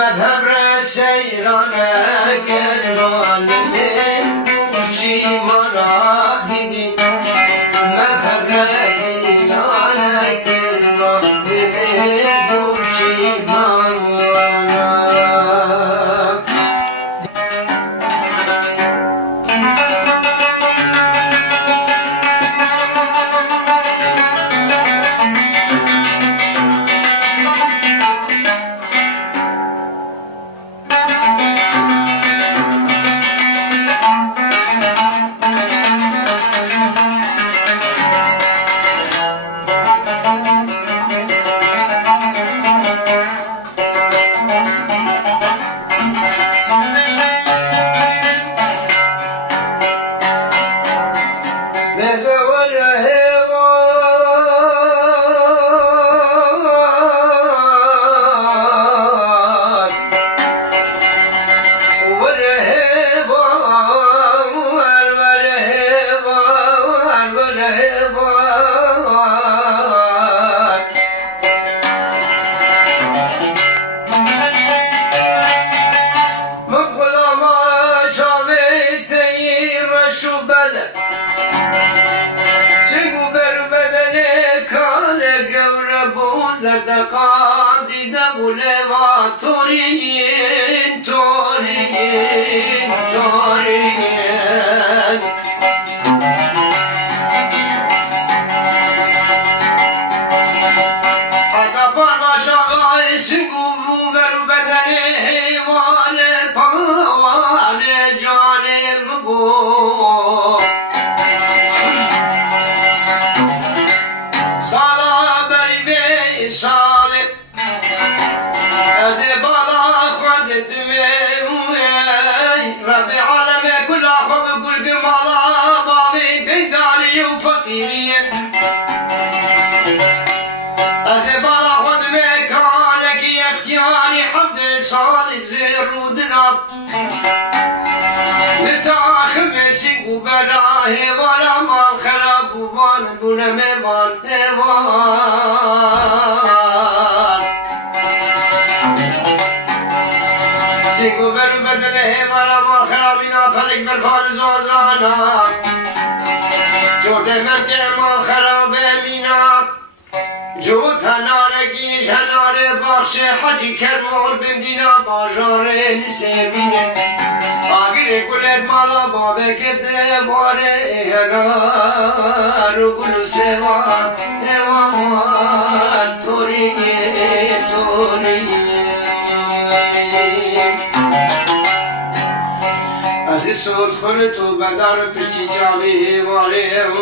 مذهب سیرانه کرمانه چی مراهی مذهب دیلانه کرمانه چی مراهی تورين تورين تورين حتى بابا شغال سنقوم بالبدن وانا وانا جانب بو صلاة بريبي صالح رب العالم كل أخوة بقول قمالا بامي ديداري وفقيرية أزبالا خد مكانك يا اختياري حمد صالح زير ودناب نتاخم سيق وبراه ولا ما خراب وبان دون مبان هوان سيقو بر بدله ولا ما خرابنا فلك بالفال زوزانا جو دمت ما خراب مینا جو تنارگی کنار بخش حجی کرمال بندینا باجار نسبینه آگیر گلت مالا بابکت باره ایهنا رو گلو سوان ایوان توریه توریه از صوت خورت و بدر پشتی جامی واریم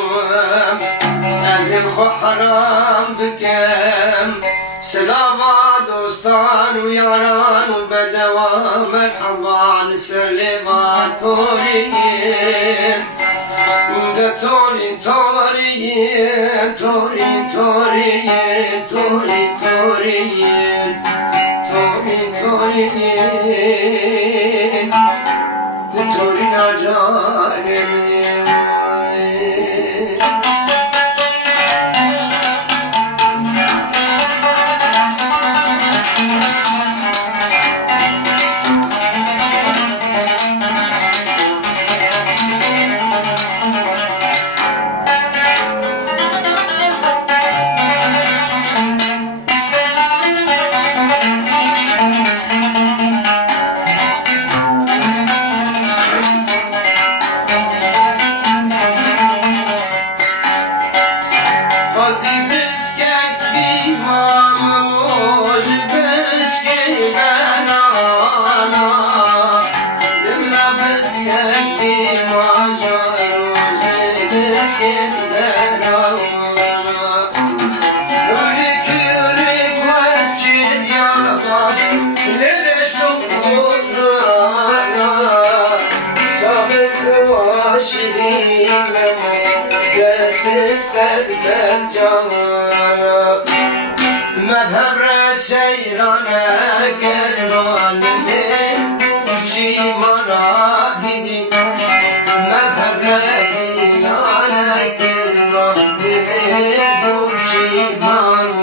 از دل خو حرام بکم سلام دوستان و یاران و بدوا مرحبا سلما تورین ده تورین تورین تورین تورین تورین تورین تورین تورین تورين عجائب Yürek yürek Mezhebre seyrane kervanine uçimana gidi Mezhebre seyrane kervanine uçimana